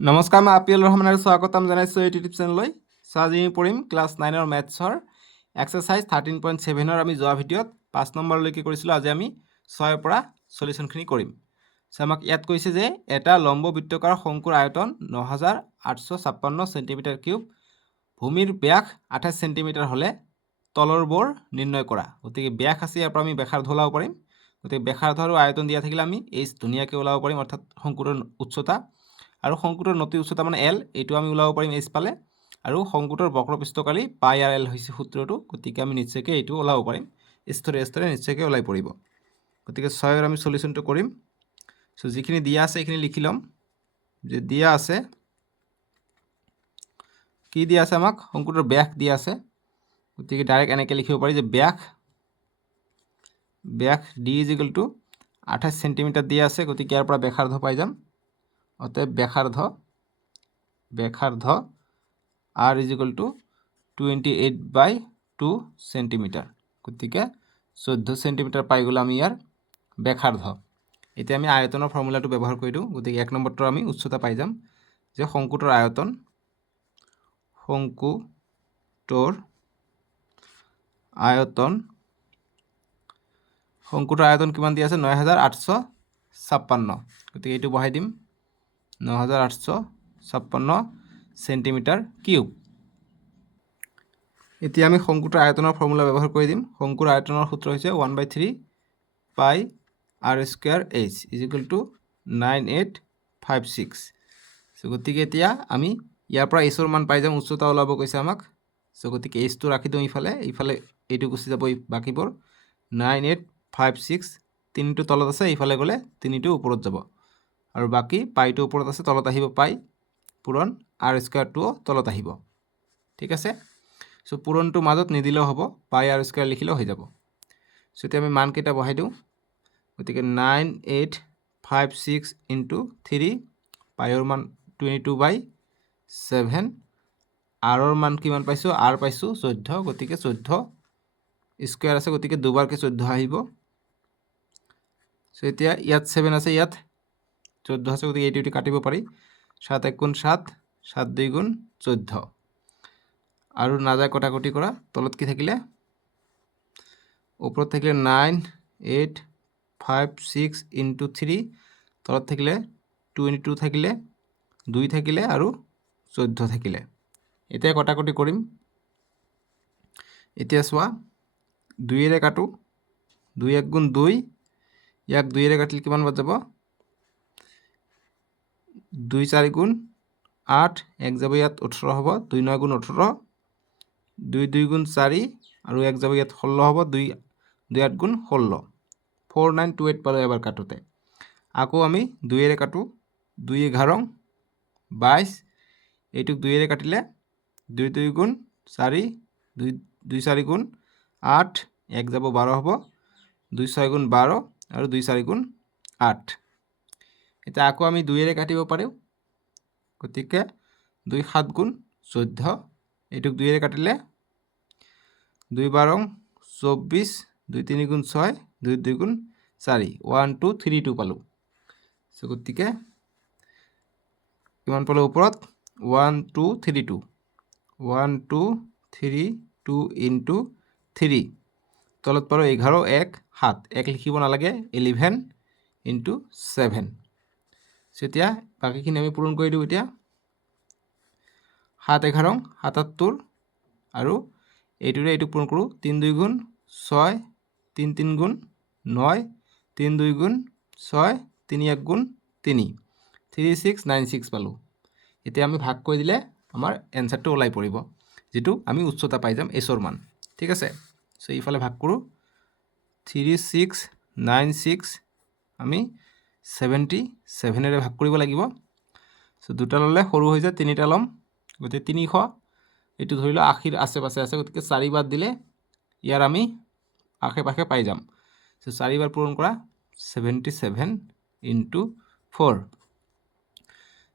নমস্কাৰ, মই আপিল ৰহমান আৰু স্বাগতম জনাইছোঁ এই ইউটিউব চেনেললৈ। আজি আমি পঢ়িম ক্লাছ 9ৰ মেথছৰ এক্সাৰচাইজ 13.7ৰ আমি যোৱা ভিডিঅ'ত 5 নম্বৰলৈকে কৰিছিলোঁ। আজি আমি 6ৰ পৰা সলিউশ্যনখিনি কৰিম। আমাক ইয়াত কৈছে যে এটা লম্ব বৃত্তাকাৰ শংকুৰ আয়তন 9856 চেণ্টিমিটাৰ কিউব, ভূমিৰ ব্যাস 28 চেণ্টিমিটাৰ হ'লে তলৰ বৰ নিৰ্ণয় কৰা। গতিকে ব্যাস আছে, ইয়াৰ পৰা আমি ব্যাসাৰ্ধ ওলাব পাৰিম। গতিকে ব্যাসাৰ্ধ আৰু আয়তন দিয়া থাকিলে আমি এইচ ধুনীয়াকৈ ওলাব পাৰিম, অৰ্থাৎ শংকুৰৰ উচ্চতা আৰু শংকুটোৰ নতি উচ্চতা মানে এল, এইটো আমি ওলাব পাৰিম এইচ পালে। আৰু শংকুটোৰ বক্ৰপৃষ্ঠকালি পাই আৰ এল হৈছে সূত্ৰটো, গতিকে আমি নিশ্চয়কৈ এইটো ওলাব পাৰিম। স্তৰে স্তৰে নিশ্চয়কৈ ওলাই পৰিব। গতিকে 6ৰ আমি সলিউশ্যনটো কৰিম। চ' যিখিনি দিয়া আছে এইখিনি লিখি ল'ম। যে দিয়া আছে, কি দিয়া আছে আমাক? শংকুটোৰ ব্যাস দিয়া আছে। গতিকে ডাইৰেক্ট এনেকৈ লিখিব পাৰি যে ব্যাস D is equal to 28 centimetre দিয়া আছে। গতিকে ইয়াৰ পৰা ব্যাসাৰ্ধ পাই যাম। অতএব ব্যাসাৰ্ধ R is equal to 28/2 centimetre. গতিকে 14 চেণ্টিমিটাৰ পাই গ'লে আমি ইয়াৰ ব্যাসাৰ্ধ। এতিয়া আমি আয়তনৰ ফৰ্মুলাটো ব্যৱহাৰ কৰি দিওঁ। গতিকে 1 নম্বৰটো আমি উচ্চতা পাই যাম যে শংকুটোৰ আয়তন কিমান দিয়া আছে? 9856। গতিকে এইটো বহাই দিম, 9856 চেণ্টিমিটাৰ কিউব। এতিয়া আমি শংকুটোৰ আয়তনৰ ফৰ্মুলা ব্যৱহাৰ কৰি দিম। শংকুৰ আয়তনৰ সূত্ৰ হৈছে 1/3 পাই R square H is equal two 9856। চ' গতিকে এতিয়া আমি ইয়াৰ পৰা এইচৰ মান পাই যাম, উচ্চতা ওলাব কৈছে আমাক। চ' গতিকে এইচটো ৰাখি দিওঁ ইফালে এইটো গুচি যাব বাকীবোৰ। 9856, 3টো তলত আছে, ইফালে গ'লে 3টো ওপৰত যাব, আৰু বাকী পাইটো ওপৰত আছে, তলত আহিব পাই, পূৰণ আৰ স্কুৱেৰটোও তলত আহিব। ঠিক আছে। চ' পূৰণটো মাজত নিদিলেও হ'ব, পাই আৰ স্কুৱেৰ লিখিলেও হৈ যাব। চ' এতিয়া আমি মানকেইটা বহাই দিওঁ। গতিকে 9856 ইনটু 3, পাইৰ মান 22/7, আৰৰ মান কিমান পাইছোঁ? আৰ পাইছোঁ 14, গতিকে 14 স্কুৱেৰ আছে, গতিকে দুবাৰকৈ 14 আহিব। চ' এতিয়া ইয়াত 7 আছে, ইয়াত 14 আছে, গতিকে এইটো কাটিব পাৰি। 7 × 1 = 7, 7 × 2 = 14, আৰু নাযায় কটাকটি কৰা। তলত কি থাকিলে? ওপৰত থাকিলে 9856 ইনটু 3, তলত থাকিলে 22 থাকিলে, 2 থাকিলে, আৰু 14 থাকিলে। এতিয়া কটাকটি কৰিম। এতিয়া চোৱা, 2ৰে কাটো, 2 × 1 = 2, ইয়াক 2ৰে কাটিলে কিমান বাদ যাব? 2 × 4 = 8, 1 যাব ইয়াত 18 হ'ব, 2 × 9 = 18, 2 × 2 = 4, আৰু 1 যাব ইয়াত 16 হ'ব, 2 × 8 = 16, 4928 পালোঁ এবাৰ কাটোতে। আকৌ আমি 2ৰে কাটো, 2 × 11 = 22, এইটোক 2ৰে কাটিলে 2 × 2 = 4, 2 × 4 = 8, 1 যাব 12 হ'ব, 2 × 6 = 12, আৰু 2 × 4 = 8। এতিয়া আকৌ আমি 2ৰে কাটিব পাৰোঁ। গতিকে 2 × 7 = 14, এইটোক 2ৰে কাটিলে 2 × 12 = 24, 2 × 3 = 6, 2 × 2 = 4, 1 2 3 2 পালোঁ। চ' গতিকে কিমান পালোঁ ওপৰত? 1 2 3 2, 1 2 3 2 ইনটু 3, তলত পালোঁ 11, 1 7, 1 লিখিব নালাগে, 11 ইনটু 7। এতিয়া বাকীখিনি আমি পূৰণ কৰি দিওঁ। এতিয়া 7 × 11 = 77, আৰু এইটোৰে এইটো পূৰণ কৰোঁ। 3 × 2 = 6, 3 × 3 = 9, 3 × 2 = 6, 3 × 1 = 3, 3696 পালোঁ। এতিয়া আমি ভাগ কৰি দিলে আমাৰ এনচাৰটো ওলাই পৰিব, যিটো আমি উচ্চতা পাই যাম এইচৰ মান। ঠিক আছে। চ' ইফালে ভাগ কৰোঁ, 3696 আমি 77ৰে ভাগ কৰিব লাগিব। চ' দুটা ল'লে সৰু হৈ যায়, 3টা ল'ম, গতিকে 300, এইটো ধৰি লওক 80ৰ আশে পাশে আছে, গতিকে 4 বাদ দিলে ইয়াৰ আমি আশে পাশে পাই যাম। চ' 4 বাৰ পূৰণ কৰা, 77 ইনটু 4,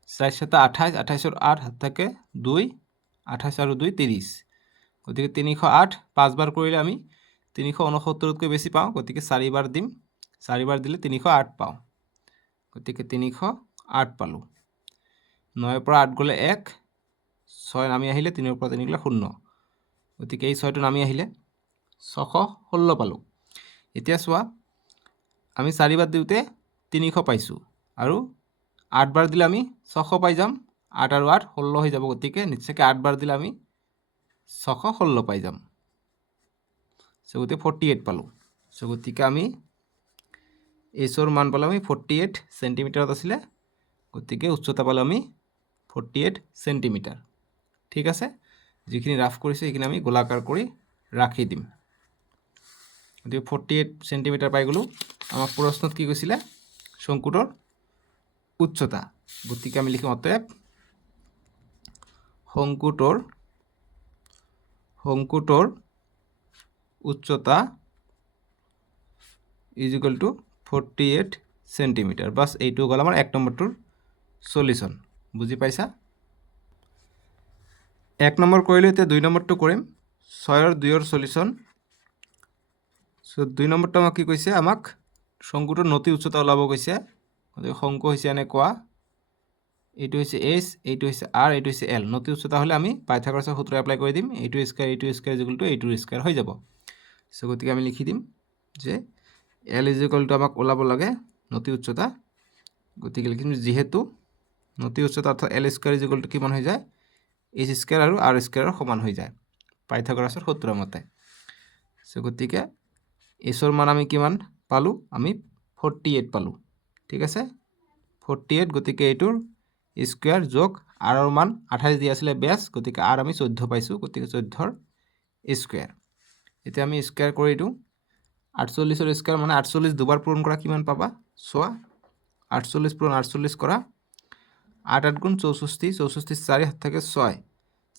4 × 7 = 28, 28ৰ 8 হাত থাকে 2, 28 আৰু 2 30, গতিকে 308, 5 বাৰ কৰিলে আমি 369তকৈ বেছি পাওঁ, গতিকে 4 বাৰ দিম, 4 বাৰ দিলে 308 পাওঁ, গতিকে 308 পালোঁ। 9ৰ পৰা 8 গ'লে 1, 6 নামি আহিলে 3ৰ পৰা 3 গ'লে 0, গতিকে এই 6টো নামি আহিলে 616 পালোঁ। এতিয়া চোৱা আমি 4 বাৰ দিওঁতে 300 পাইছোঁ আৰু 8 বাৰ দিলে আমি 600 পাই যাম। 8 আৰু 8 16 হৈ যাব, গতিকে নিশ্চয়কৈ 8 বাৰ দিলে আমি 616 পাই যাম। গতিকে 48 পালোঁ। গতিকে আমি এইচৰ মান পালোঁ আমি 48 চেণ্টিমিটাৰত আছিলে, গতিকে উচ্চতা পালোঁ আমি 48 চেণ্টিমিটাৰ। ঠিক আছে, যিখিনি ৰাফ কৰিছোঁ সেইখিনি আমি গোলাকাৰ কৰি ৰাখি দিম। গতিকে 48 চেণ্টিমিটাৰ পাই গ'লোঁ। আমাক প্ৰশ্নত কি কৈছিলে? শংকুটোৰ উচ্চতা। গতিকে আমি লিখিম অতএব শংকুটোৰ উচ্চতা is equal two 48 centimetre. Bus এইটো হ'ল আমাৰ 1 নম্বৰটোৰ সলিউশ্যন। বুজি পাইছা? 1 নম্বৰ কৰিলোঁ, এতিয়া 2 নম্বৰটো কৰিম। 6ৰ 2ৰ সলিউশ্যন। 2 নম্বৰটো আমাক কি কৈছে? আমাক শংকুটোৰ নতি উচ্চতা ওলাব কৈছে। গতিকে শংকু হৈছে এনেকুৱা, এইটো হৈছে এইচ, এইটো হৈছে আৰ, এইটো হৈছে এল। নতি উচ্চতা হ'লে আমি পাইথাগোৰাছৰ সূত্ৰ এপ্লাই কৰি দিম। এইটো স্কয়াৰ ইজ ইকুৱেল টু এইটোৰ স্কয়াৰ হৈ যাব। গতিকে আমি লিখি দিম যে এল ইজ ইকুৱেল টু আমাক ওলাব লাগে নতি উচ্চতা। গতিকে লিখিম যিহেতু নতি উচ্চতা অৰ্থাৎ L square is equal two কিমান হৈ যায়? এইচ স্কয়াৰ আৰু আৰ স্কয়াৰৰ সমান হৈ যায় পাইথাগোৰাছৰ সূত্ৰ মতে। গতিকে এইচৰ মান আমি কিমান পালোঁ? আমি 48 পালোঁ। ঠিক আছে, 48। গতিকে এইটোৰ স্কয়াৰ যোগ আৰৰ মান 28 দিয়া আছিলে বেছ, গতিকে আৰ আমি 14 পাইছোঁ, গতিকে 14ৰ স্কয়াৰ। এতিয়া আমি স্কয়াৰ কৰি দিওঁ। 48ৰ স্কয়াৰ মানে 48 দুবাৰ পূৰণ কৰা কিমান পাবা? চোৱা, 48 পূৰণ 48 কৰা, 8 8 গুণ 64, 64 4 হাত থাকে 6,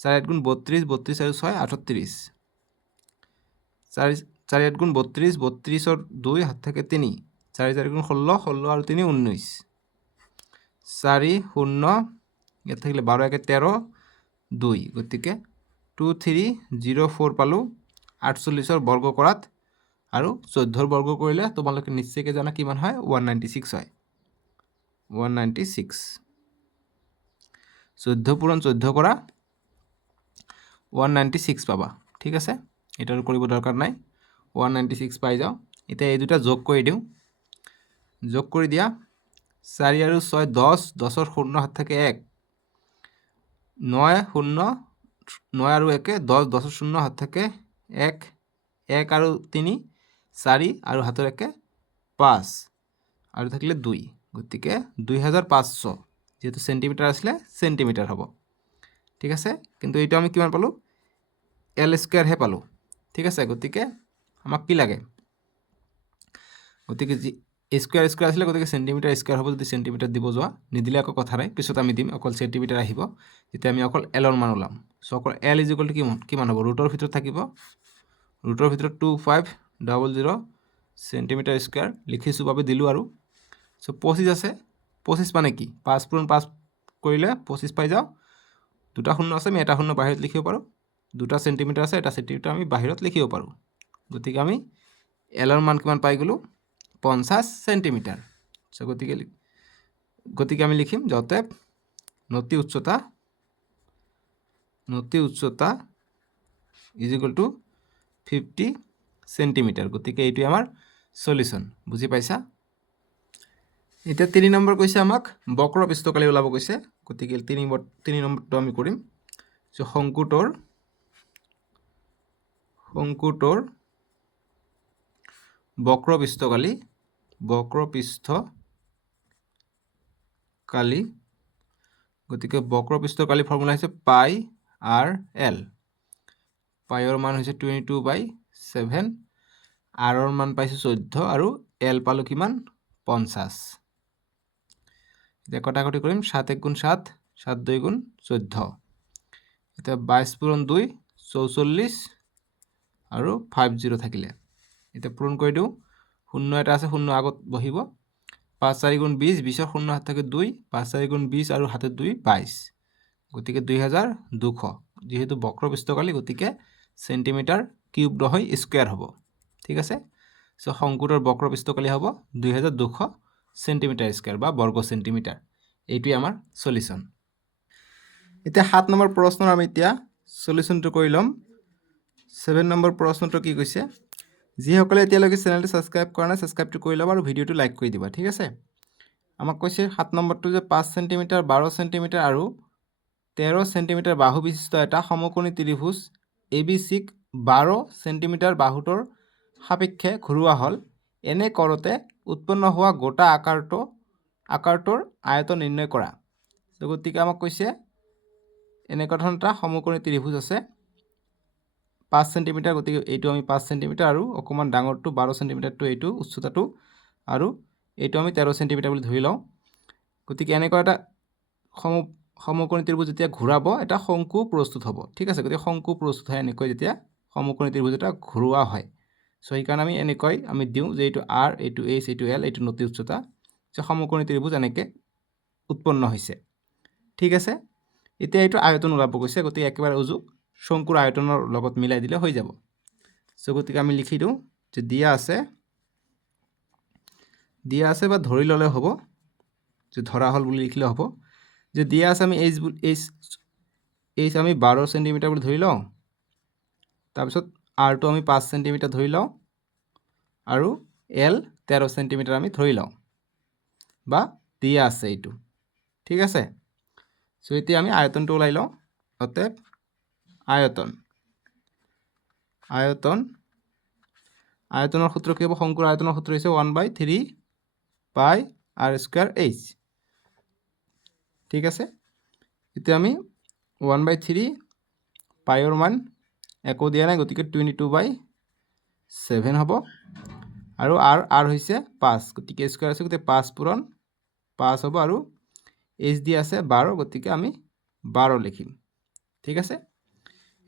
4 8 গুণ 32, 32 আৰু 6 38, 4 8 গুণ 32, 32ৰ 2 হাত থাকে 3, 4 4 গুণ 16, 16 আৰু 3 19, 4 0 ইয়াত থাকিলে 12 1 13 2, গতিকে 2304 পালোঁ 48ৰ বৰ্গ কৰাত। আৰু 14ৰ বৰ্গ কৰিলে তোমালোকে নিশ্চয়কৈ জানা কিমান হয়? 196 হয়। 196, 14 পূৰণ 14 কৰা 196 পাবা। ঠিক আছে, এটা আৰু কৰিব দৰকাৰ নাই, 196 পাই যাওঁ। এতিয়া এই দুটা যোগ কৰি দিওঁ। যোগ কৰি দিয়া, 4 আৰু 6 10, 10ৰ 0 হাত থাকে 1, 9 0, 9 আৰু 1 10, 10ৰ 0 হাত থাকে 1, 1 আৰু 3 4 আৰু হাতৰ 1 5 আৰু থাকিলে 2, গতিকে 2500, যেহেতু চেণ্টিমিটাৰ আছিলে চেণ্টিমিটাৰ হ'ব। ঠিক আছে, কিন্তু এইটো আমি কিমান পালোঁ? এল স্কয়াৰহে পালোঁ। ঠিক আছে, গতিকে আমাক কি লাগে? গতিকে যি স্কয়াৰ স্কয়াৰ আছিলে, গতিকে চেণ্টিমিটাৰ স্কয়াৰ হ'ব। যদি চেণ্টিমিটাৰ দিব যোৱা, নিদিলে একো কথা নাই, পিছত আমি দিম। অকল চেণ্টিমিটাৰ আহিব যেতিয়া আমি অকল এলৰ মান ওলাম। চ' অকল এল ইজ ইকুৱেল টু কিমান হ'ব? ৰুটৰ ভিতৰত থাকিব, ৰুটৰ ভিতৰত 2500 চেণ্টিমিটাৰ স্কয়াৰ লিখিছোঁ বাবে দিলোঁ আৰু। চ' 25 আছে, 25 মানে কি? 5 পূৰণ 5 কৰিলে 25 পাই যাওঁ। দুটা শূন্য আছে, আমি এটা শূন্য বাহিৰত লিখিব পাৰোঁ। দুটা চেণ্টিমিটাৰ আছে, এটা চেণ্টিমিটাৰ আমি বাহিৰত লিখিব পাৰোঁ। গতিকে আমি এলৰ মান কিমান পাই গ'লোঁ? 50 চেণ্টিমিটাৰ। চ' গতিকে আমি লিখিম যে অতএব নতি উচ্চতা ইজ ইকুৱেল টু 50 চেণ্টিমিটাৰ। গতিকে এইটোৱে আমাৰ সলিউশ্যন। বুজি পাইছা? এতিয়া 3 নম্বৰ কৈছে আমাক বক্ৰ পৃষ্ঠকালি ওলাব কৈছে। গতিকে 3 নম্বৰটো আমি কৰিম। চ' শংকুটোৰ বক্ৰ পৃষ্ঠকালি গতিকে বক্ৰ পৃষ্ঠকালি ফৰ্মুলা হৈছে পাই আৰ এল। পাইৰ মান হৈছে 22/7, আৰৰ মান পাইছোঁ 14 আৰু এল পালোঁ কিমান? 50। এতিয়া কটাকটি কৰিম, 7 1 গুণ 7, 7 2 গুণ 14, এতিয়া 22 পূৰণ 2 44 আৰু 50 থাকিলে। এতিয়া পূৰণ কৰি দিওঁ, 0 এটা আছে, 0 আগত বহিব। 5 4 গুণ 20, 20ৰ 0 হাত থাকে 2, 5 4 গুণ 20 আৰু হাতে 2 22, গতিকে 2200। যেহেতু বক্ৰ পৃষ্ঠকালি, গতিকে চেণ্টিমিটাৰ কিউব নহয় স্কয়াৰ হ'ব। ঠিক আছে, চ' শংকুটোৰ বক্ৰ পৃষ্ঠকালি হ'ব 2200 চেণ্টিমিটাৰ স্কয়াৰ বা বৰ্গ চেণ্টিমিটাৰ। এইটোৱে আমাৰ সলিউশ্যন। এতিয়া 7 নম্বৰ প্ৰশ্নৰ আমি এতিয়া সলিউশনটো কৰি ল'ম। 7 নম্বৰ প্ৰশ্নটো কি কৈছে, যিসকলে এতিয়ালৈকে চেনেলটো ছাবস্ক্ৰাইব কৰা নাই ছাবস্ক্ৰাইবটো কৰি ল'বা আৰু ভিডিঅ'টো লাইক কৰি দিবা, ঠিক আছে। আমাক কৈছে 7 নম্বৰটো যে 5 সেন্টিমিটাৰ 12 সেন্টিমিটাৰ আৰু 13 সেন্টিমিটাৰ বাহু বিশিষ্ট এটা সমকোণী ত্ৰিভুজ ABCক 12 সেন্টিমিটাৰ বাহুটোৰ সাপেক্ষে ঘূৰোৱা হ'ল। এনে কৰোঁতে উৎপন্ন হোৱা গোটা আকাৰটোৰ আয়তন নিৰ্ণয় কৰা। তো গতিকে আমাক কৈছে এনেকুৱা ধৰণৰ এটা সমকোণী ত্ৰিভুজ আছে 5 সেন্টিমিটাৰ, গতিকে এইটো আমি 5 সেন্টিমিটাৰ আৰু অকণমান ডাঙৰটো 12 সেন্টিমিটাৰটো এইটো উচ্চতাটো আৰু এইটো আমি 13 সেন্টিমিটাৰ বুলি ধৰি লওঁ। গতিকে এনেকুৱা এটা সমকোণী ত্ৰিভুজ যেতিয়া ঘূৰাব এটা শংকু প্ৰস্তুত হ'ব, ঠিক আছে। গতিকে শংকু প্ৰস্তুত হয় এনেকৈ যেতিয়া সমকোণী ত্ৰিভুজ এটা ঘূৰোৱা হয়। চ' সেইকাৰণে আমি এনেকৈ আমি দিওঁ যে এইটো R, এইটো H, এইটো L, এইটো নতি উচ্চতা, যে সমকোণী ত্ৰিভুজ এনেকৈ উৎপন্ন হৈছে, ঠিক আছে। এতিয়া এইটো আয়তন ওলাব গৈছে, গতিকে একেবাৰে উজু শংকুৰ আয়তনৰ লগত মিলাই দিলে হৈ যাব। চ' গতিকে আমি লিখি দিওঁ যে দিয়া আছে বা ধৰি ল'লে হ'ব, যে ধৰা হ'ল বুলি লিখিলে হ'ব, যে দিয়া আছে আমি এইচ আমি 12 সেন্টিমিটাৰ বুলি ধৰি লওঁ, তাৰপিছত আৰটো আমি 5 সেন্টিমিটাৰ ধৰি লওঁ আৰু L 13 সেন্টিমিটাৰ আমি ধৰি লওঁ, বা দিয়া আছে এইটো, ঠিক আছে। চ' এতিয়া আমি আয়তনটো ওলাই লওঁ। অতএব আয়তনৰ সূত্ৰ কি হ'ব, শংকুৰ আয়তনৰ সূত্ৰ হৈছে 1/3 পাই R স্কোয়াৰ H, ঠিক আছে। এতিয়া আমি 1/3 পাইৰ মান একো দিয়া নাই, গতিকে 22/7 হ'ব আৰু R হৈছে 5, গতিকে স্কোয়াৰ আছে, গতিকে 5 পূৰণ 5 হ'ব আৰু H দি আছে 12, গতিকে আমি 12 লিখিম, ঠিক আছে।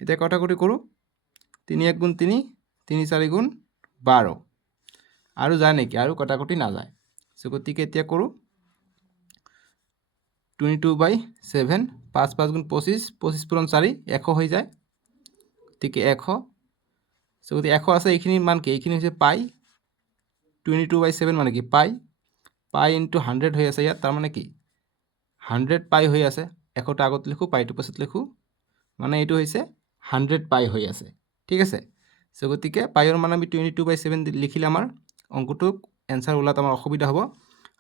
এতিয়া কটাকটি কৰোঁ, 3 1 গুণ 3, 3 4 গুণ 12 আৰু যায় নেকি, আৰু কটাকটি নাযায়। চ' গতিকে এতিয়া কৰোঁ 22/7, 5 5 গুণ 25, 25 পূৰণ 4 100 হৈ যায়, গতিকে 100। চ' গতিকে 100 আছে, এইখিনিৰ মান কি, এইখিনি হৈছে পাই, 22/7 মানে কি পাই ইনটু 100 হৈ আছে ইয়াত, তাৰমানে কি 100 পাই হৈ আছে, 100টা আগত লিখোঁ পাইটো পাছত লিখোঁ, মানে এইটো হৈছে 100 পাই হৈ আছে, ঠিক আছে। চ' গতিকে পাইৰ মান আমি 22/7 লিখিলে আমাৰ অংকটো এনচাৰ ওলাত আমাৰ অসুবিধা হ'ব।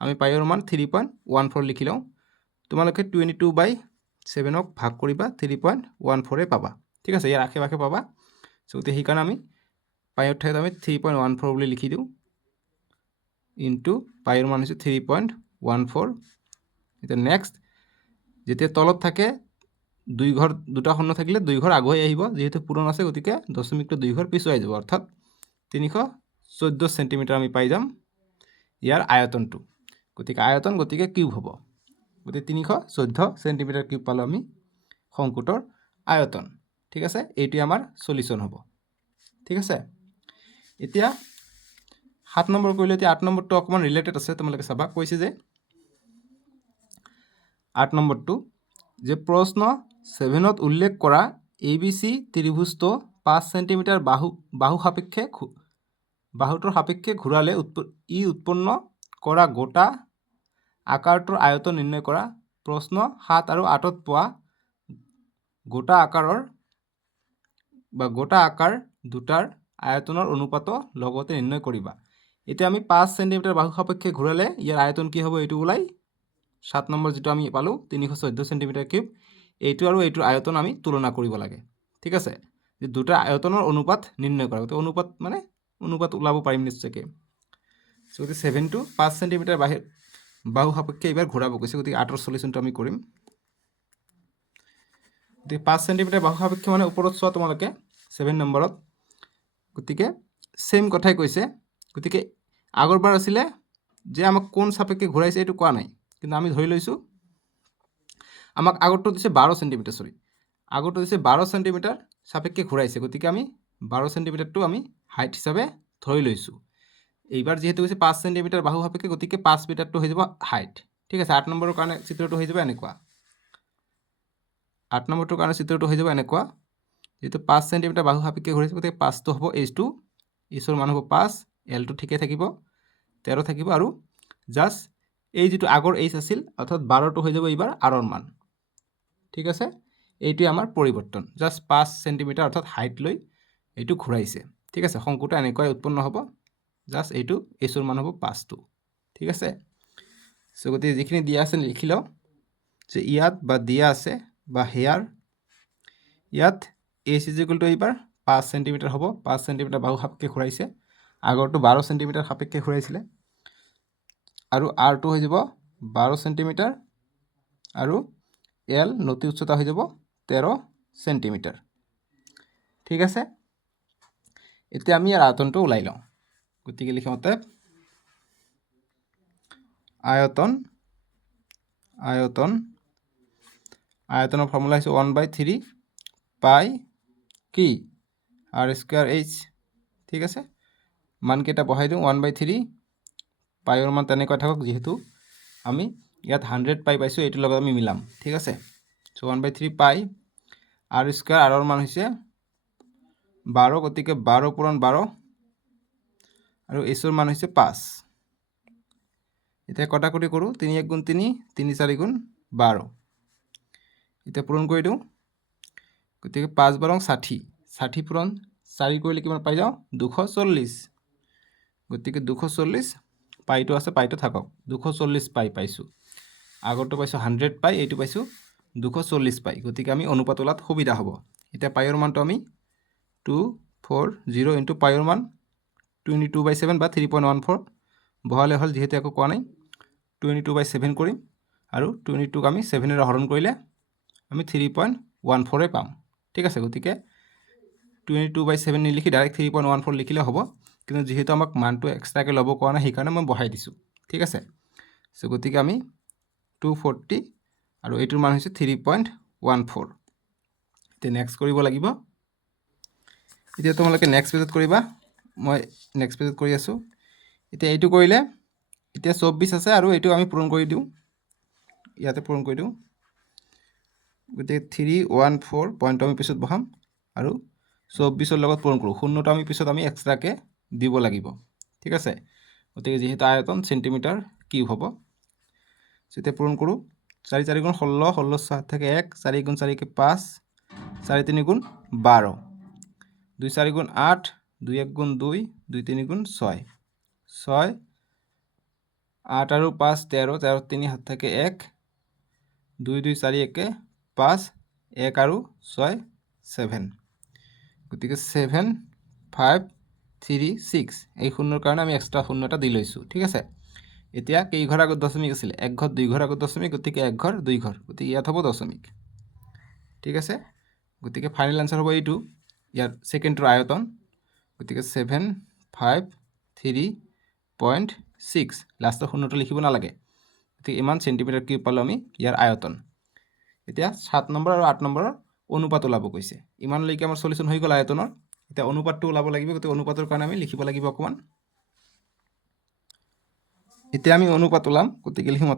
আমি পাইৰ মান 3.14 লিখি লওঁ। তোমালোকে 22/7ক ভাগ কৰিবা 3.14 পাবা, ঠিক আছে, ইয়াৰ আশে পাশে পাবা। চ' গতিকে সেইকাৰণে আমি পাইৰ ঠাইত আমি 3.14 বুলি লিখি দিওঁ, ইনটু পাইৰ মান হৈছে 3.14। এতিয়া নেক্সট, যেতিয়া তলত থাকে দুটা শূন্য থাকিলে 2 ঘৰ আগুৱাই আহিব, যিহেতু পূৰণ আছে গতিকে দশমিকটো 2 ঘৰ পিছুৱাই যাব, অৰ্থাৎ 314 সেন্টিমিটাৰ আমি পাই যাম ইয়াৰ আয়তনটো। গতিকে কিউব হ'ব, গতিকে 314 সেন্টিমিটাৰ কিউব পালোঁ আমি শংকুটোৰ আয়তন, ঠিক আছে। এইটোৱে আমাৰ সলিউশন হ'ব, ঠিক আছে। এতিয়া 7 নম্বৰ কৰিলে, এতিয়া 8 নম্বৰটো অকণমান ৰিলেটেড আছে, তোমালোকে চাবা। কৈছে যে 8 নম্বৰটো যে প্ৰশ্ন 7ত উল্লেখ কৰা ABC ত্ৰিভুজটো 5 সেন্টিমিটাৰ বাহুটোৰ সাপেক্ষে ঘূৰালে উৎপন্ন কৰা গোটা আকাৰটোৰ আয়তন নিৰ্ণয় কৰা। প্ৰশ্ন 7 আৰু 8ত পোৱা গোটা আকাৰ দুটাৰ আয়তনৰ অনুপাতো লগতে নিৰ্ণয় কৰিবা। এতিয়া আমি 5 সেন্টিমিটাৰ বাহু সাপেক্ষে ঘূৰালে ইয়াৰ আয়তন কি হ'ব, এইটো ওলাই 7 নম্বৰ যিটো আমি পালোঁ 314 সেন্টিমিটাৰ কিউব, এইটো আৰু এইটোৰ আয়তন আমি তুলনা কৰিব লাগে, ঠিক আছে। যে দুটা আয়তনৰ অনুপাত নিৰ্ণয় কৰা, গতিকে অনুপাত ওলাব পাৰিম নিশ্চয়কৈ। চ' গতিকে 7টো 5 সেন্টিমিটাৰ বাহু সাপেক্ষে এইবাৰ ঘূৰাব গৈছে, গতিকে 8ৰ সলিউশনটো আমি কৰিম। গতিকে 5 সেন্টিমিটাৰ বাহু সাপেক্ষে মানে ওপৰত চোৱা তোমালোকে 7 নম্বৰত, গতিকে সেম কথাই কৈছে। গতিকে আগৰবাৰ আছিলে যে আমাক কোন সাপেক্ষে ঘূৰাইছে এইটো কোৱা নাই, কিন্তু আমি ধৰি লৈছোঁ আমাক আগৰটো দিছে 12 সেন্টিমিটাৰ সাপেক্ষে ঘূৰাইছে, গতিকে আমি 12 সেন্টিমিটাৰটো আমি হাইট হিচাপে ধৰি লৈছোঁ। এইবাৰ যিহেতু হৈছে 5 সেন্টিমিটাৰ বাহু সাপেক্ষে, গতিকে 5 মিটাৰটো হৈ যাব হাইট, ঠিক আছে। 8 নম্বৰৰ কাৰণে চিত্ৰটো হৈ যাব এনেকুৱা, 8 নম্বৰটোৰ কাৰণে চিত্ৰটো হৈ যাব এনেকুৱা, যেহেতু 5 সেন্টিমিটাৰ বাহু সাপেক্ষে ঘূৰাইছে, গতিকে 5টো হ'ব H2, Hৰ মান হ'ব 5, Lটো ঠিকে থাকিব 13 থাকিব, আৰু জাষ্ট এই যিটো আগৰ H আছিল অৰ্থাৎ 12টো হৈ যাব এইবাৰ আৰৰ মান, ঠিক আছে, এইটোৱে আমাৰ পৰিৱৰ্তন, জাষ্ট 5 সেন্টিমিটাৰ অৰ্থাৎ হাইট লৈ এইটো ঘূৰাইছে। ঠিক আছে, শংকুটো এনেকৈ উৎপন্ন হ'ব, জাষ্ট এইটো এচৰ মান হ'ব 5টো। ঠিক আছে, চ' গতিকে যিখিনি দিয়া আছে লিখি লওঁ যে ইয়াত বা দিয়া আছে বা হেয়াৰ ইয়াত এইচ ইজ ইকুৱেল টু এইবাৰ 5 সেন্টিমিটাৰ হ'ব, 5 সেন্টিমিটাৰ বাহু সাপেক্ষে ঘূৰাইছে, আগৰটো 12 সেন্টিমিটাৰ সাপেক্ষে ঘূৰাইছিলে, আৰু আৰটো হৈ যাব 12 সেন্টিমিটাৰ আৰু এল নতি উচ্চতা হৈ যাব 13 সেন্টিমিটাৰ। ঠিক আছে, এতিয়া আমি ইয়াৰ আয়তনটো ওলাই লওঁ। গতিকে লিখোঁ অতএব আয়তন আয়তনৰ ফৰ্মুলা হৈছে 1/3 পাই কি আৰ স্কোয়াৰ এইচ। ঠিক আছে, মানকেইটা বহাই দিওঁ, 1/3 পাইৰ মান তেনেকৈ থাকক, যিহেতু আমি ইয়াত 100 পাই পাইছোঁ, এইটোৰ লগত আমি মিলাম। ঠিক আছে, চ' 1/3 পাই আৰ স্কোয়াৰ, আৰৰ মান হৈছে 12, গতিকে 12 পূৰণ 12 আৰু এইচৰ মান হৈছে 5। এতিয়া কটাকটি কৰোঁ, 3 1 গুণ 3, 3 4 গুণ 12। এতিয়া পূৰণ কৰি দিওঁ, গতিকে 5 12 60, 60 পূৰণ 4 কৰিলে কিমান পাই যাওঁ 240। গতিকে 240 পাইটো আছে, পাইটো থাকক, 240 পাই পাইছোঁ। আগৰটো পাইছোঁ 100 পাই, এইটো পাইছোঁ 240 পাই, গতিকে আমি অনুপাত ওলাত সুবিধা হ'ব। এতিয়া পাইৰ মানটো আমি 240 ইনটু পাইৰ মান 22/7 বা 3.14 বহালে হ'ল, যিহেতু একো কোৱা নাই, 22/7 কৰিম, আৰু 22ক আমি 7ৰে হৰণ কৰিলে আমি 3.14 পাম। ঠিক আছে, গতিকে 22/7 নিলিখি ডাইৰেক্ট 3.14 লিখিলে হ'ব, কিন্তু যিহেতু আমাক মানটো এক্সট্ৰাকৈ ল'ব কোৱা নাই, সেইকাৰণে মই বহাই দিছোঁ। ঠিক আছে, চ' গতিকে আমি 240 আৰু এইটোৰ মান হৈছে 3.14। এতিয়া নেক্সট কৰিব লাগিব। এতিয়া তোমালোকে নেক্সট পেজত কৰিবা, মই নেক্সট পেজত কৰি আছোঁ। এতিয়া এইটো কৰিলে, এতিয়া 24 আছে আৰু এইটো আমি পূৰণ কৰি দিওঁ, ইয়াতে পূৰণ কৰি দিওঁ, গতিকে 314 পইণ্টটো আমি পিছত বহাম আৰু 24ৰ লগত পূৰণ কৰোঁ, শূন্যটো আমি পিছত আমি এক্সট্ৰাকৈ দিব লাগিব। ঠিক আছে, গতিকে যিহেতু আয়তন চেণ্টিমিটাৰ কিউব হ'ব, এতিয়া পূৰণ কৰোঁ, 4 4 গুণ 16, 16 7 থাকে 1, 4 গুণ 4 5, 4 3 গুণ 12, 2 4 গুণ 8, 2 1 গুণ 2, 2 3 গুণ 6, 6 8 আৰু 5 13, 13 3 7 থাকে 1, 2 2 4 1 5, 1 আৰু 6 7, গতিকে 7 5 3 6, এই শূন্যৰ কাৰণে আমি এক্সট্ৰা শূন্য এটা দি লৈছোঁ। ঠিক আছে, এতিয়া কেইঘৰ আগত দশমিক আছিলে, 1 ঘৰ 2 ঘৰ আগত দশমিক, গতিকে 1 ঘৰ 2 ঘৰ, গতিকে ইয়াত হ'ব দশমিক। ঠিক আছে, গতিকে ফাইনেল আনচাৰ হ'ব এইটো, ইয়াৰ ছেকেণ্ডটোৰ আয়তন, গতিকে 753.6, লাষ্টৰ শূন্যটো লিখিব নালাগে, গতিকে ইমান চেণ্টিমিটাৰ কিউব পালোঁ আমি ইয়াৰ আয়তন। এতিয়া 7 নম্বৰ আৰু 8 নম্বৰৰ অনুপাত ওলাব কৈছে, ইমানলৈকে আমাৰ সলিউশ্যন হৈ গ'ল আয়তনৰ। এতিয়া অনুপাতটো ওলাব লাগিব, গতিকে অনুপাতৰ কাৰণে আমি লিখিব লাগিব অকণমান। এতিয়া আমি অনুপাত ওলাম, গতিকে লিখিম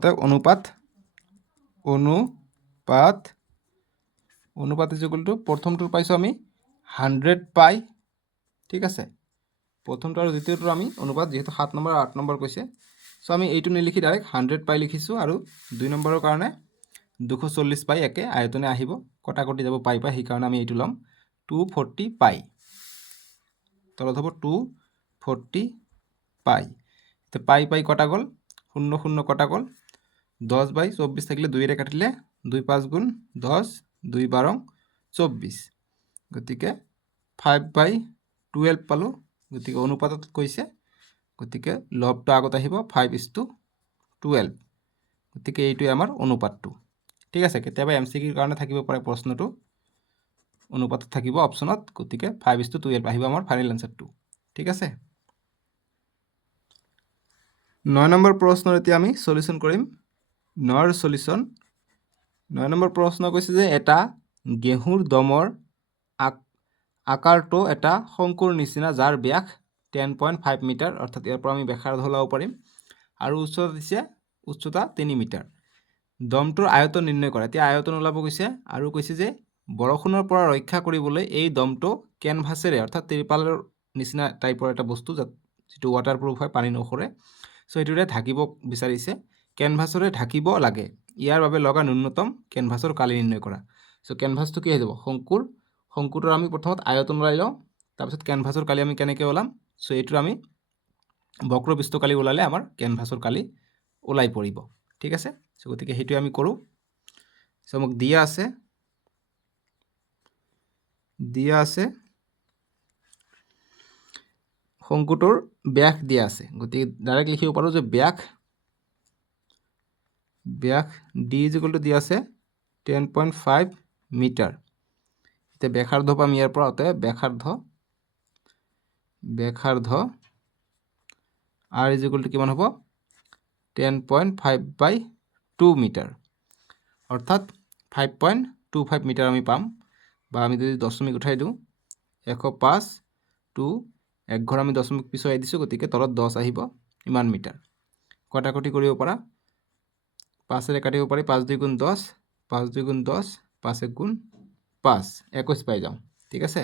অনুপাত ইজ ইকুৱেল টু, প্ৰথমটোৰ পাইছোঁ আমি 100 পাই। ঠিক আছে, প্ৰথমটো আৰু দ্বিতীয়টোৰ আমি অনুপাত, যিহেতু 7 নম্বৰ আৰু 8 নম্বৰ কৈছে, চ' আমি এইটো নিলিখি ডাইৰেক্ট 100 পাই লিখিছোঁ, আৰু 2 নম্বৰৰ কাৰণে 240 পাই একে আয়তনে আহিব, কটাকটি যাব পাই পাই, সেইকাৰণে আমি এইটো ল'ম 240 পাই, তলত হ'ব 240 পাই। এতিয়া পাই পাই কটা গ'ল, 0 0 কটা গ'ল, 10/24 থাকিলে 2ৰে কাটিলে, 2 5 গুণ 10, 2 12 24, গতিকে 5/12 পালোঁ, গতিকে অনুপাতত কৈছে, গতিকে লবটো আগত আহিব 5:12, গতিকে এইটোৱে আমাৰ অনুপাতটো। ঠিক আছে, কেতিয়াবা MCQৰ কাৰণে থাকিব পাৰে প্ৰশ্নটো, অনুপাতত থাকিব অপশ্যনত, গতিকে 5:12 আহিব আমাৰ ফাইনেল এনচাৰটো। ঠিক আছে, 9 নম্বৰ প্ৰশ্নৰ এতিয়া আমি সলিউশ্যন কৰিম। 9ৰ সলিউশ্যন, 9 নম্বৰ প্ৰশ্ন কৈছে যে এটা ঘেঁহুৰ দমৰ আকাৰটো এটা শংকুৰ নিচিনা, যাৰ ব্যাস 10.5 মিটাৰ, অৰ্থাৎ ইয়াৰ পৰা আমি ব্যাসাৰ্ধ ওলাব পাৰিম, আৰু উচ্চতা দিছে, উচ্চতা 3 মিটাৰ। দমটোৰ আয়তন নিৰ্ণয় কৰা, এতিয়া আয়তন ওলাব কৈছে, আৰু কৈছে যে বৰষুণৰ পৰা ৰক্ষা কৰিবলৈ এই দমটো কেনভাছেৰে, অৰ্থাৎ ত্ৰিপালৰ নিচিনা টাইপৰ এটা বস্তু, যিটো ৱাটাৰপ্ৰুফ হয়, পানী নসৰে, চ' সেইটোৰে ঢাকিব বিচাৰিছে, কেনভাছৰে ঢাকিব লাগে। ইয়াৰ বাবে লগা ন্যূনতম কেনভাছৰ কালি নিৰ্ণয় কৰা। চ' কেনভাছটো কি হৈ যাব? শংকুটোৰ আমি প্ৰথমত আয়তন ওলাই লওঁ, তাৰপিছত কেনভাছৰ কালি আমি কেনেকৈ ওলাম? চ' এইটোৰ আমি বক্ৰপৃষ্ঠ কালি ওলালে আমাৰ কেনভাছৰ কালি ওলাই পৰিব। ঠিক আছে, চ' গতিকে সেইটোৱে আমি কৰোঁ। চ' মোক দিয়া আছে শংকুটোৰ ব্যাস দিয়া আছে, গতিকে ডাইৰেক্ট লিখিব পাৰোঁ যে ব্যাস ডি ইকুৱেল টু দিয়া আছে 10.5 মিটাৰ। এতিয়া ব্যাসাৰ্ধ পাম ইয়াৰ পৰা, অতএব ব্যাসাৰ্ধ r ইকুৱেল টু কিমান হ'ব? 10.5/2 মিটাৰ, অৰ্থাৎ 5.25 মিটাৰ আমি পাম। বা আমি যদি দশমিক উঠাই দিওঁ 105 টু 1 ঘৰ আমি দশমিক পিছুৱাই দিছোঁ, গতিকে তলত 10 আহিব, ইমান মিটাৰ। কটাকটি কৰিব পৰা 5ৰে কাটিব পাৰি, 5 2 গুণ 10, 5 2 গুণ 10, 5 1 গুণ 5, 21 পাই যাওঁ। ঠিক আছে,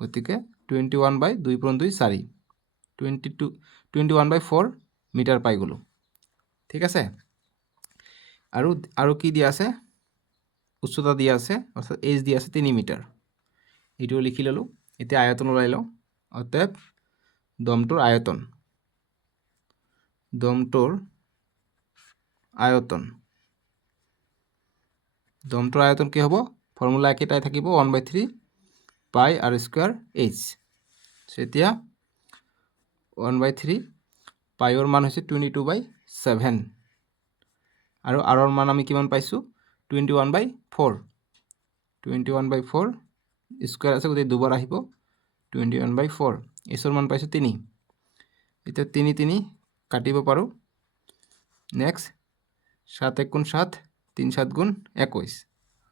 গতিকে 21/2 পূৰণ 2 4, 21/4 মিটাৰ পাই গ'লোঁ। ঠিক আছে, আৰু কি দিয়া আছে? উচ্চতা দিয়া আছে, অৰ্থাৎ এইচ দিয়া আছে 3 মিটাৰ। এইটোও লিখি ল'লোঁ। এতিয়া আয়তন ওলাই লওঁ, অতএব দমটোৰ আয়তন কি হ'ব? ফৰ্মুলা একেটাই থাকিব, 1/3 পাই r স্কুৱাৰ h। এতিয়া 1/3 পাইৰ মান হৈছে 22/7 আৰু আৰৰ মান আমি কিমান পাইছোঁ? 21/4 স্কুৱাৰ আছে, গতিকে দুবাৰ আহিব 21/4। এইচৰ মান পাইছোঁ 3। এতিয়া 3 কাটিব পাৰোঁ। নেক্সট 7 1 গুণ 7, 3 7 গুণ 21,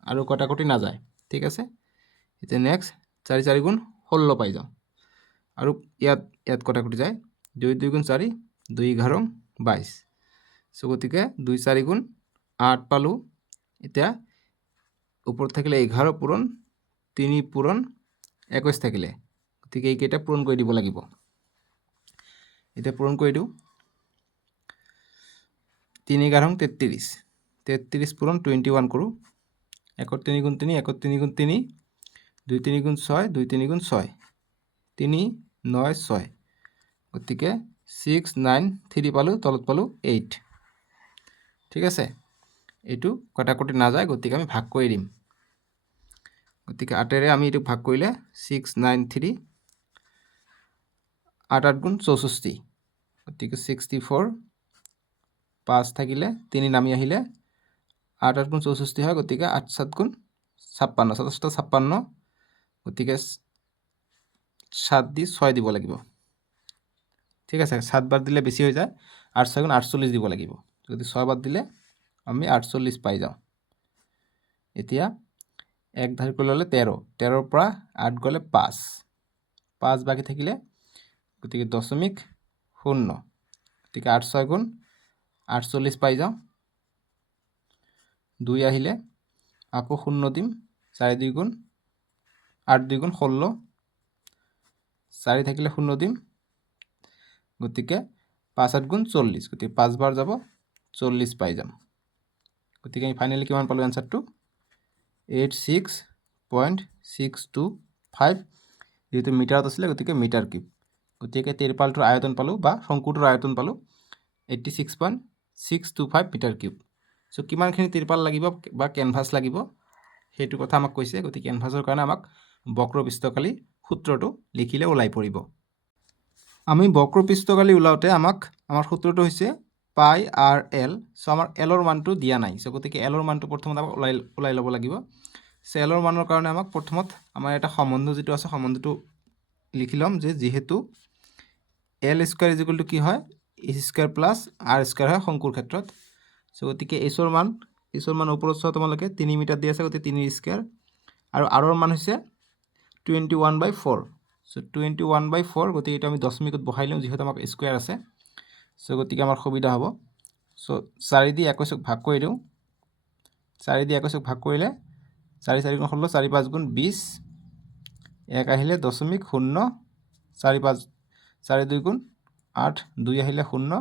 আৰু কটাকটি নাযায়। ঠিক আছে, এতিয়া নেক্সট 4 4 গুণ 16 পাই যাওঁ, আৰু ইয়াত কটাকটি যায়। 2 2 গুণ 4, 2 11 22। চ' গতিকে 2 4 গুণ 8 পালোঁ। এতিয়া ওপৰত থাকিলে 11 পূৰণ 3 পূৰণ 21 থাকিলে, গতিকে এইকেইটা পূৰণ কৰি দিব লাগিব। এতিয়া পূৰণ কৰি দিওঁ। 3 11 33, 33 পূৰণ 21 কৰোঁ। 1 3 গুণ 3, 1 3 গুণ 3, 2 3 গুণ 6, 2 3 গুণ 6, 3 9 6, গতিকে 6 9 3 পালোঁ, তলত পালোঁ 8। ঠিক আছে, এইটো কটাকটি নাযায়, গতিকে আমি ভাগ কৰি দিম। গতিকে 8ৰে আমি এইটো ভাগ কৰিলে 6 9 3, 8 8 গুণ 64, গতিকে 64। 5 থাকিলে 3 নামি আহিলে 8 8 গুণ 64 হয়, গতিকে 8 7 গুণ 56, 57 56, গতিকে 7 দি 6 দিব লাগিব। ঠিক আছে, 7 বাৰ দিলে বেছি হৈ যায়, 8 6 গুণ 48 দিব লাগিব। যদি 6 বাৰ দিলে আমি 48 পাই যাওঁ। এতিয়া 1 ধাৰ কৰি ল'লে 13, 13ৰ পৰা 8 গ'লে 5, 5 বাকী থাকিলে, গতিকে 0.0, গতিকে 8 6 গুণ 48 পাই যাওঁ। 2 আহিলে আকৌ 0 দিম, 4 2 গুণ 8 2 গুণ 16, 4 থাকিলে 0 দিম, গতিকে 5 8 গুণ 40, গতিকে 5 বাৰ যাব 40 পাই যাম। গতিকে আমি ফাইনেলি কিমান পালোঁ এনচাৰটো? 86.625, যিহেতু মিটাৰত আছিলে গতিকে মিটাৰ কিউব। গতিকে তিৰপালটোৰ আয়তন পালোঁ, বা শংকুটোৰ আয়তন পালোঁ 86.625 মিটাৰ কিউব। চ' কিমানখিনি তিৰপাল লাগিব বা কেনভাছ লাগিব সেইটো কথা আমাক কৈছে। গতিকে কেনভাছৰ কাৰণে আমাক বক্ৰপৃষ্ঠকালি সূত্ৰটো লিখিলে ওলাই পৰিব। আমি বক্ৰপৃষ্ঠকালি ওলাওঁতে আমাৰ সূত্ৰটো হৈছে পাই আৰ এল। চ' আমাৰ এলৰ মানটো দিয়া নাই, চ' গতিকে এলৰ মানটো প্ৰথমত আমাক ওলাই ল'ব লাগিব। চ' এলৰ মানৰ কাৰণে আমাক প্ৰথমত আমাৰ এটা সম্বন্ধ যিটো আছে, সম্বন্ধটো লিখি ল'ম যে যিহেতু এল স্কুৱাৰ ইকুৱেল টু কি হয়? H square plus R square হয় শংকুৰ ক্ষেত্ৰত। চ' গতিকে এইচৰ মান ওপৰত চোৱা তোমালোকে 3 মিটাৰ দি আছে, গতিকে 3 স্কুৱাৰ, আৰু আৰৰ মান হৈছে 21/4। চ' 21/4, গতিকে এইটো আমি দশমিকত বহাই লওঁ যিহেতু আমাক স্কুৱাৰ আছে। চ' গতিকে আমাৰ সুবিধা হ'ব। চ' 4 দি 21ক ভাগ কৰি দিওঁ। 4 দি 21ক ভাগ কৰিলে 4 4 গুণ 16, 4 5 গুণ 20, 1 আহিলে 0.0, 4 5 4 2 গুণ 8, 2 আহিলে 0,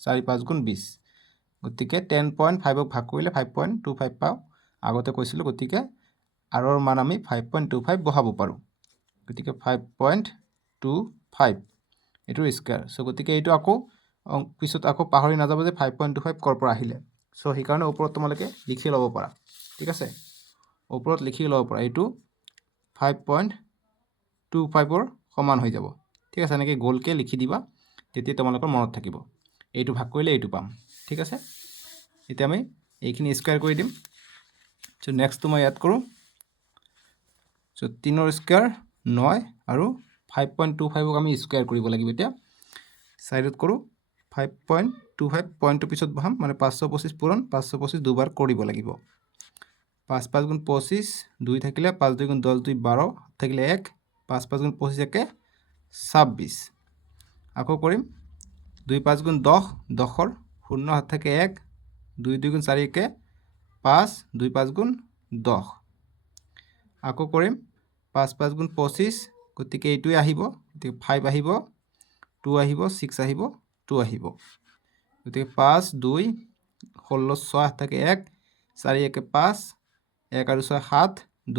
4 5 গুণ 20, গতিকে 10.5ক ভাগ কৰিলে 5.25 পাওঁ আগতে কৈছিলোঁ গতিকে আৰৰ মান আমি 5.25 বহাব পাৰোঁ গতিকে 5.25 এইটোৰ স্কুৱাৰ চ' গতিকে এইটো আকৌ পিছত আকৌ পাহৰি নাযাব যে 5.25 ক'ৰ পৰা আহিলে চ' সেইকাৰণে ওপৰত তোমালোকে লিখি ল'ব পাৰা ঠিক আছে ওপৰত লিখি ল'ব পাৰা এইটো 5.25ৰ সমান হৈ যাব ঠিক আছে এনেকৈ গোলকৈ লিখি দিবা তেতিয়া তোমালোকৰ মনত থাকিব এইটো ভাগ কৰিলে এইটো পাম ঠিক আছে এতিয়া আমি এইখিনি স্কুৱাৰ কৰি দিম চ' নেক্সটটো মই ইয়াত কৰোঁ চ' 3ৰ স্কুৱাৰ 9 আৰু 5.25ক আমি স্কুৱাৰ কৰিব লাগিব এতিয়া চাইডত কৰোঁ 5.25 পইণ্টৰ পিছত বহাম মানে 525 পূৰণ 525 দুবাৰ কৰিব লাগিব 5 5 গুণ 25 2 থাকিলে 5 2 গুণ 10 2 12 থাকিলে 1 5 5 গুণ 25 একে 26 আকৌ কৰিম 2 5 গুণ 10 10ৰ 0 হাত থাকে 1 2 2 গুণ 4 একে 5 2 5 গুণ 10 আকৌ কৰিম 5 5 গুণ 25 গতিকে এইটোৱে আহিব গতিকে 5 আহিব 2 আহিব 6 আহিব 2 আহিব গতিকে 5 2 16 6 হাত থাকে 1 4 একে 5 1 আৰু 6 7 2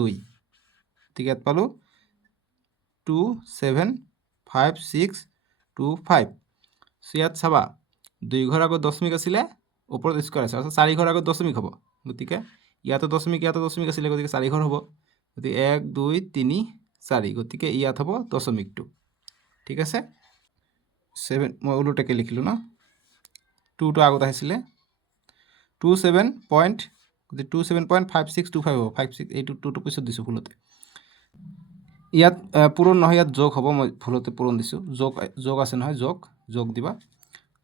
গতিকে ইয়াত পালোঁ 2 7 5 6 2 5 চ' ইয়াত চাবা 2 ঘৰ আগত দশমিক আছিলে ওপৰত স্কুৱাৰ আছে অৰ্থাৎ 4 ঘৰ আগত দশমিক হ'ব গতিকে ইয়াতো দশমিক আছিলে গতিকে 4 ঘৰ হ'ব গতিকে 1 2 3 4 গতিকে ইয়াত হ'ব দশমিকটো ঠিক আছে 7 মই ওলোটাকৈ লিখিলোঁ ন 2টো আগত আহিছিলে 27.5625 হ'ব 56 এইটো 2টো পিছত দিছোঁ ভুলতে ইয়াত পূৰণ নহয় ইয়াত যোগ হ'ব মই ভুলতে পূৰণ দিছোঁ যোগ আছে নহয় যোগ দিবা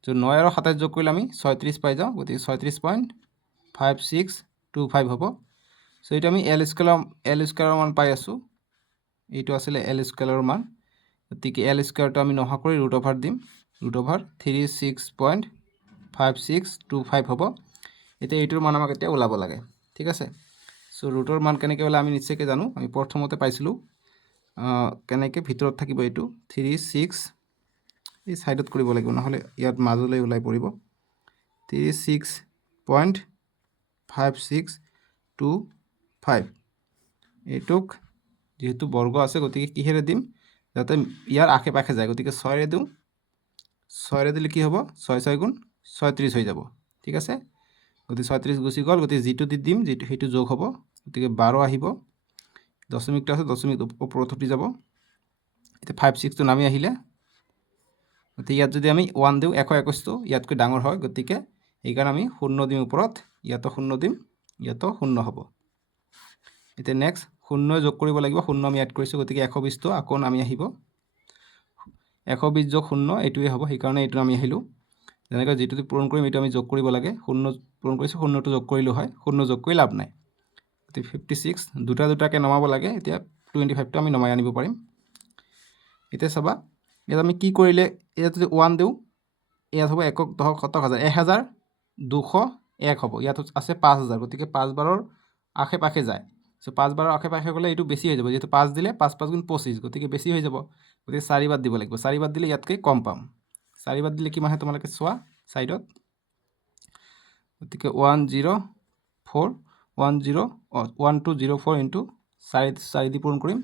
চ' 9 আৰু 27 যোগ কৰিলে আমি 36 পাই যাওঁ গতিকে 36.5625 হ'ব চ' এইটো আমি এল স্কুৱাৰৰ মান পাই আছোঁ এইটো আছিলে এল স্কুৱাৰৰ মান গতিকে এল স্কুৱাৰটো আমি নহা কৰি ৰুট অভাৰ দিম ৰুট অভাৰ 36.5625 হ'ব এতিয়া এইটোৰ মান আমাক এতিয়া ওলাব লাগে ঠিক আছে চ' ৰুটৰ মান কেনেকৈ ওলাই আমি নিশ্চয়কৈ জানো আমি প্ৰথমতে পাইছিলোঁ কেনেকৈ ভিতৰত থাকিব এইটো 36 এই সাইডত কৰিব লাগিব নহ'লে ইয়াত মাজলৈ ওলাই পৰিব 36.5625 এইটোক যেহেতু বৰ্গ আছে গতিকে কিহেৰে দিম যাতে ইয়াৰ আশে পাশে যায় গতিকে 6ৰে দিওঁ 6ৰে দিলে কি হ'ব 6 6 গুণ 36 হৈ যাব ঠিক আছে গতিকে 36 গুচি গ'ল গতিকে যিটো দি দিম যিটো সেইটো যোগ হ'ব গতিকে 12 আহিব দশমিকটো আছে দশমিক ওপৰত উঠি যাব এতিয়া 5 6টো নামি আহিলে গতিকে ইয়াত যদি আমি 1 দিওঁ 121টো ইয়াতকৈ ডাঙৰ হয় গতিকে এইকাৰণে আমি 0 দিম ওপৰত ইয়াতো 0 দিম ইয়াতো 0 হ'ব এতিয়া নেক্সট 0 যোগ কৰিব লাগিব 0 আমি এড কৰিছোঁ গতিকে 120টো আকৌ নামি আহিব 120 যোগ 0 এইটোৱে হ'ব সেইকাৰণে এইটো আমি আহিলোঁ যেনেকৈ যিটো পূৰণ কৰিম এইটো আমি যোগ কৰিব লাগে 0 পূৰণ কৰিছোঁ 0টো যোগ কৰিলোঁ হয় 0 যোগ কৰি লাভ নাই গতিকে 56 দুটাকৈ নমাব লাগে এতিয়া 25টো আমি নমাই আনিব পাৰিম এতিয়া চাবা ইয়াত আমি কি কৰিলে ইয়াত যদি 1 দিওঁ ইয়াত হ'ব একক দশক শতক হাজাৰ 1201 হ'ব ইয়াত আছে 5000 গতিকে 5 বাৰৰ আশে পাশে যায় চ' 5 বাৰৰ আশে পাশে গ'লে এইটো বেছি হৈ যাব যিহেতু 5 দিলে 5 5 গুণ 25 গতিকে বেছি হৈ যাব গতিকে 4 বাদ দিব লাগিব 4 বাদ দিলে ইয়াতকৈ কম পাম 4 বাদ দিলে কিমান হয় তোমালোকে চোৱা ছাইডত গতিকে 1204 ইনটু 4 দি পূৰণ কৰিম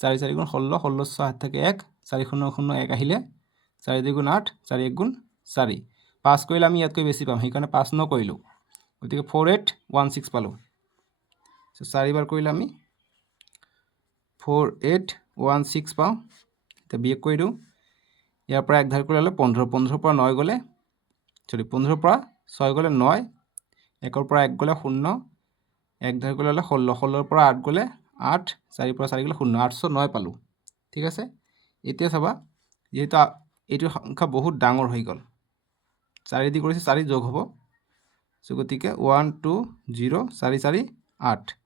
4 4 গুণ 16 16 6 হাত থাকে 1 4 0 0 1 আহিলে 4 2 গুণ 8 4 1 গুণ 4 5 কৰিলে আমি ইয়াতকৈ বেছি পাম সেইকাৰণে 5 নকৰিলোঁ গতিকে 4816 পালোঁ চ' 4 বাৰ কৰিলে আমি 4816 পাওঁ এতিয়া বিয়োগ কৰি দিওঁ ইয়াৰ পৰা 1 ধাৰ কৰি ল'লে 15 15 পৰা 9 গ'লে 15 পৰা 6 গ'লে 9 1 পৰা 1 গ'লে 0 1 ধাৰ কৰি ল'লে 16 16 পৰা 8 গ'লে 8 4 পৰা 4 গ'লে 0 809 পালোঁ ঠিক আছে এতিয়া চাবা যিহেতু এইটো সংখ্যা বহুত ডাঙৰ হৈ গ'ল 4 দি কৰিছে 4 যোগ হ'ব চ' গতিকে 1 2 0 4 4 8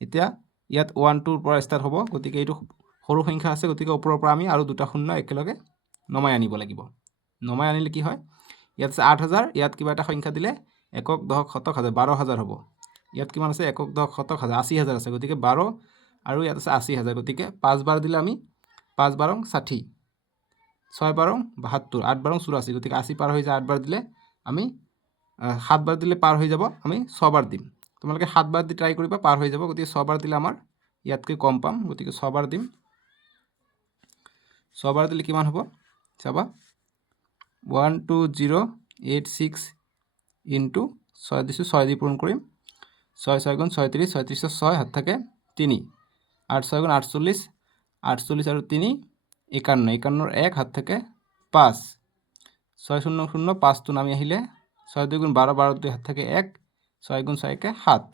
এতিয়া ইয়াত 1 2ৰ পৰা ষ্টাৰ্ট হ'ব গতিকে এইটো সৰু সংখ্যা আছে গতিকে ওপৰৰ পৰা আমি আৰু দুটা শূন্য একেলগে নমাই আনিব লাগিব নমাই আনিলে কি হয় ইয়াত আছে 8000 ইয়াত কিবা এটা সংখ্যা দিলে একক দশক শতক হাজাৰ 12000 হ'ব ইয়াত কিমান আছে একক দশক শতক হাজাৰ 80000 আছে গতিকে 12 আৰু ইয়াত আছে 80000 গতিকে 5 বাৰ দিলে আমি 5 বাৰং 60 6 বাৰং 72 8 বাৰং 84 গতিকে 80 পাৰ হৈ যায় 8 বাৰ দিলে আমি 7 বাৰ দিলে পাৰ হৈ যাব, আমি 6 বাৰ দিম। তোমালোকে 7 বাৰ দি ট্ৰাই কৰিবা, পাৰ হৈ যাব। গতিকে 6 বাৰ দিলে আমাৰ ইয়াতকৈ কম পাম, গতিকে 6 বাৰ দিম। 6 বাৰ দিলে কিমান হ'ব চাবা, 12086 ইনটু 6 দিছোঁ, 6 দি পূৰণ কৰিম। 6 6 গুণ 36, 36 6 হাত থাকে 3, 8 6 গুণ 48, 48 আৰু 3 51, 51 1 হাত থাকে 5, 6 0 0 5টো নামি আহিলে 6 2 গুণ 12, 12 2 হাত থাকে 1, 6 গুণ 6 1 7,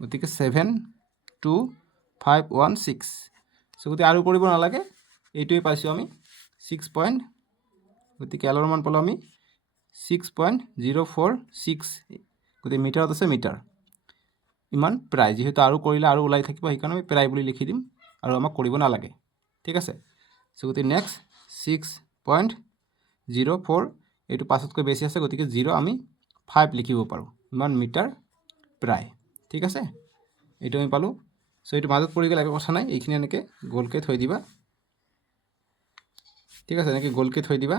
গতিকে 72516। চ' গতিকে আৰু কৰিব নালাগে, এইটোৱে পাইছোঁ আমি 6 পইণ্ট। গতিকে এলৰ মান পালোঁ আমি 6.046, গতিকে মিটাৰত আছে মিটাৰ। ইমান প্ৰায়, যিহেতু আৰু কৰিলে আৰু ওলাই থাকিব, সেইকাৰণে আমি প্ৰায় বুলি লিখি দিম আৰু আমাক কৰিব নালাগে। ঠিক আছে। চ' গতিকে নেক্সট 6.04, এইটো 5তকৈ বেছি আছে, গতিকে 0 আমি 5 লিখিব পাৰোঁ, ইমান মিটাৰ প্ৰায়। ঠিক আছে, এইটো আমি পালোঁ। চ' এইটো মাজত পৰি গ'লে একো কথা নাই, এইখিনি এনেকৈ গ'লকৈ থৈ দিবা। ঠিক আছে, এনেকৈ গ'লকৈ থৈ দিবা,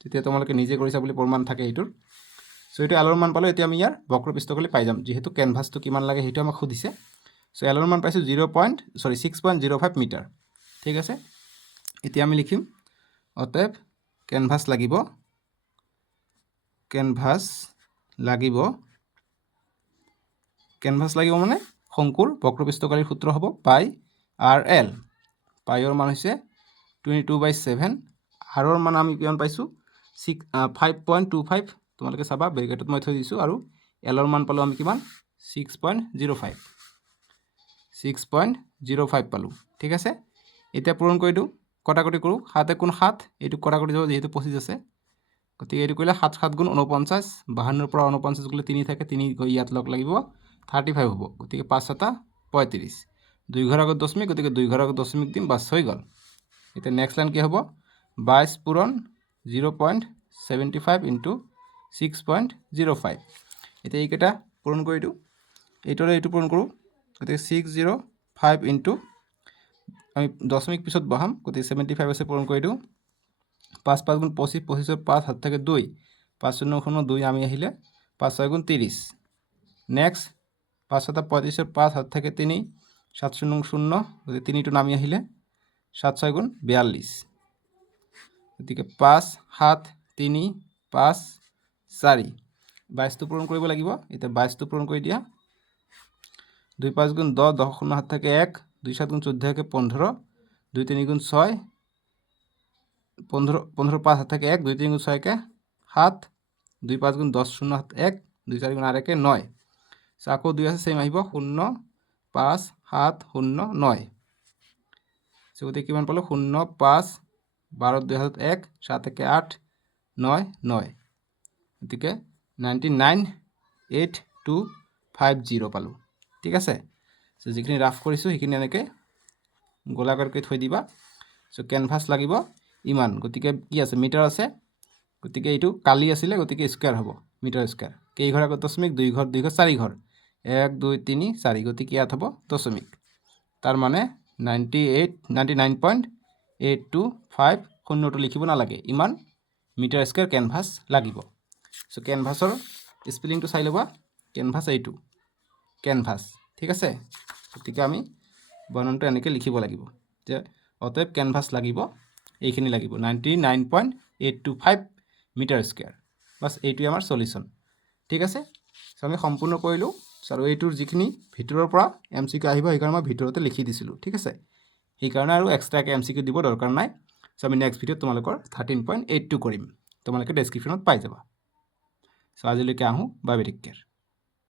তেতিয়া তোমালোকে নিজে কৰিছা বুলি প্ৰমাণ থাকে এইটোৰ। চ' এইটো এলৰ মান পালোঁ। এতিয়া আমি ইয়াৰ বক্ৰপৃষ্ঠকলি পাই যাম, যিহেতু কেনভাছটো কিমান লাগে সেইটো আমাক সুধিছে। চ' এলৰ মান পাইছোঁ 6.05 মিটাৰ। ঠিক আছে, এতিয়া আমি লিখিম অতএব কেনভাছ লাগিব, কেনভাছ লাগিব মানে শংকুৰ বক্ৰপৃষ্ঠকালীৰ সূত্ৰ হ'ব পাই আৰ এল। পাইৰ মান হৈছে 22/7, আৰৰ মান আমি কিমান পাইছোঁ 5.25, তোমালোকে চাবা ব্ৰেকেটত মই থৈ দিছোঁ, আৰু এলৰ মান পালোঁ আমি কিমান 6.05 পালোঁ। ঠিক আছে, এতিয়া পূৰণ কৰি দিওঁ, কটাকটি কৰোঁ। 7 1 7, এইটো কটাকটি যাব যিহেতু 25 আছে, গতিকে এইটো কৰিলে 7 7 গুণ 49, 52ৰ পৰা 49 গ'লে 3 থাকে, 3 গৈ ইয়াত লগ লাগিব 35 হ'ব। গতিকে 5 7 35, 2 ঘৰ আগত দশমিক, গতিকে 2 ঘৰ আগত দশমিক দিম, বাছ হৈ গ'ল। এতিয়া নেক্সট লাইন কি হ'ব, 22 পূৰণ 0.75 ইনটু 6.05। এতিয়া এইকেইটা পূৰণ কৰি দিওঁ, এইটোৰে এইটো পূৰণ কৰোঁ, গতিকে 605 ইনটু, আমি দশমিক পিছত বহাম, গতিকে 75 আছে, পূৰণ কৰি দিওঁ। 5 5 গুণ 25, 25ৰ 5 হাত থাকে 2, 5 0 0 2 আমি আহিলে 5 6 গুণ 30। নেক্সট 5 7 35ৰ 5 হাত থাকে 3, 7 0 0, গতিকে 3টো নামি আহিলে 7 6 গুণ 42, গতিকে 5 7 3 5 4, 22টো পূৰণ কৰিব লাগিব। এতিয়া 22টো পূৰণ কৰি দিয়া, 2 5 গুণ 10, 10 0 হাত থাকে 1, 2 7 গুণ 14 15, 2 3 গুণ 6, 15 15 5 হাত থাকে 1, 2 3 গুণ 6 7, 2 5 গুণ 10 0 হাত 1, 2 4 গুণ 8 9, আকৌ 2 আছে সেম আহিব 0 5 7 0 9। গতিকে কিমান পালোঁ 0 5 12 2 হাত 1, 7 1 8 9 9, গতিকে 998250 পালোঁ। ঠিক আছে, চ' যিখিনি ৰাফ কৰিছোঁ সেইখিনি এনেকৈ গোলাকাৰকৈ থৈ দিবা। চ' কেনভাছ লাগিব ইমান, গতিকে কি আছে মিটাৰ আছে, গতিকে এইটো কালি আছিলে, গতিকে স্কুৱেৰ হ'ব, মিটাৰ স্কুৱেৰ। কেইঘৰ আগত দশমিক, 2 ঘৰ 2 ঘৰ 4 ঘৰ, 1 2 3 4, গতিকে ইয়াত হ'ব দশমিক, তাৰ মানে 99.825, শূন্যটো লিখিব নালাগে, ইমান মিটাৰ স্কুৱেৰ কেনভাছ লাগিব। চ' কেনভাছৰ স্পেলিংটো চাই ল'বা, কেনভাছ এইটো কেনভাছ। ঠিক আছে, গতিকে আমি বৰ্ণনটো এনেকৈ লিখিব লাগিব যে অতএব কেনভাছ লাগিব, এইখিনি লাগিব 99.825 মিটাৰ স্কুৱেৰ, বাছ এইটোৱে আমাৰ সলিউশ্যন। ঠিক আছে, চ' আমি সম্পূৰ্ণ কৰিলোঁ। আৰু এইটোৰ যিখিনি ভিতৰৰ পৰা MCQ আহিব, সেইকাৰণে মই ভিতৰতে লিখি দিছিলোঁ। ঠিক আছে, সেইকাৰণে আৰু এক্সট্ৰাকৈ MCQ দিব দৰকাৰ নাই। চ' আমি নেক্সট ভিডিঅ'ত তোমালোকৰ 13.82 কৰিম, তোমালোকে ডেছক্ৰিপশ্যনত পাই যাবা। চ' আজিলৈকে আহোঁ, বাই বাই, টেক কেয়াৰ।